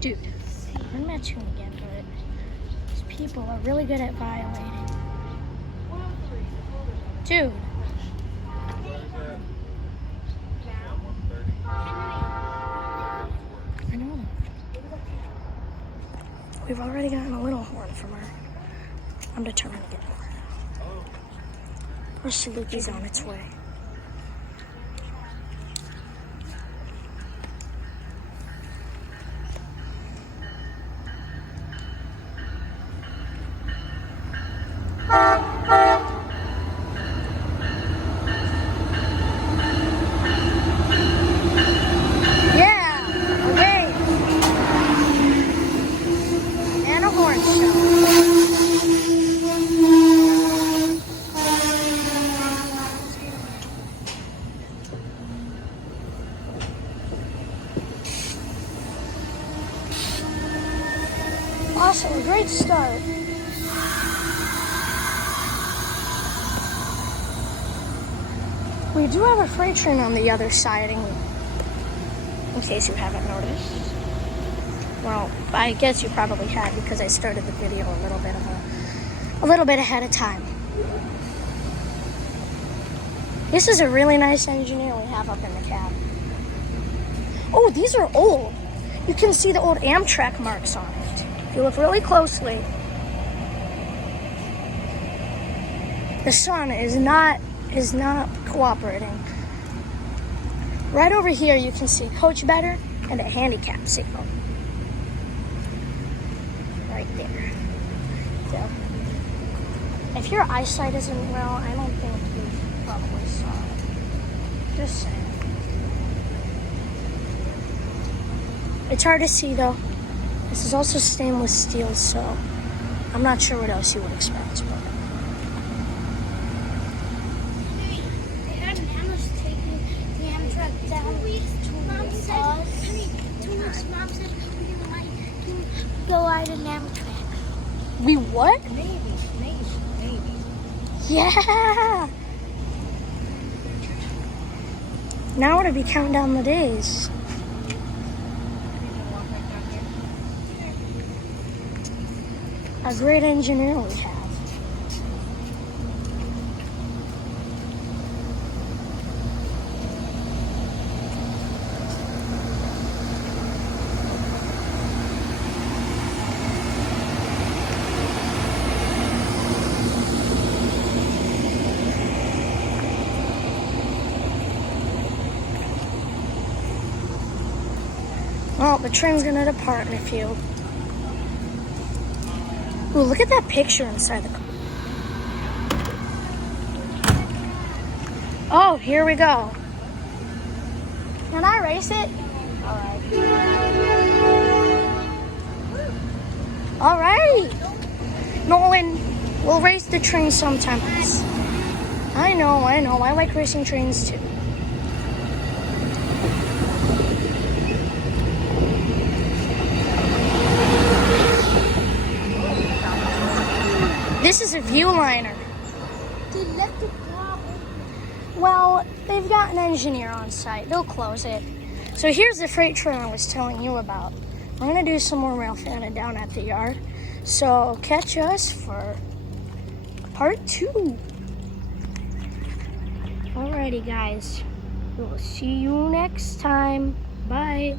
Dude, I'm not chewing again, but these people are really good at violating. Dude. I know. We've already gotten a little horn from her. I'm determined to get more. Our Saluki's on its way. Awesome, great start. We do have a freight train on the other siding, in case you haven't noticed. Well, I guess you probably had because I started the video a little bit ahead of time. This is a really nice engineer we have up in the cab. Oh, these are old. You can see the old Amtrak marks on it. If you look really closely, the sun is not cooperating. Right over here, you can see coach better and a handicap signal. Right there. So, if your eyesight isn't well, I don't think you probably saw it. Just saying. It's hard to see though. This is also stainless steel, so I'm not sure what else you would expect. But. Mom said we might go ride an Amtrak. We what? Maybe. Yeah! Now to be counting down the days. A great engineer we have. Well, the train's gonna depart in a few. Ooh, look at that picture inside the car. Oh, here we go. Can I race it? All right. Nolan, we'll race the train sometime. I know. I like racing trains too. This is a Viewliner. They left the door. Well, they've got an engineer on site. They'll close it. So here's the freight train I was telling you about. I'm going to do some more rail fanning down at the yard. So catch us for part 2. Alrighty, guys. We'll see you next time. Bye.